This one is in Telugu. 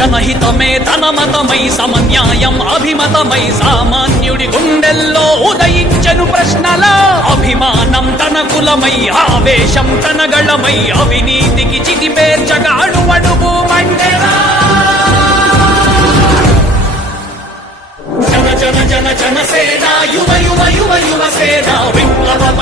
జనహితమే తన మతమై సమన్యాయం అభిమతమై సామాన్యుడి గుండెల్లో ఉదయించెను ప్రశ్నల అభిమానం తన కులమై ఆవేశం తన గళమై అవినీతికి చితిపేర్చగా అడుగడుగు మండెరా జన జన జన జన సేన యువ యువ యువ యువ సేన విప్లవ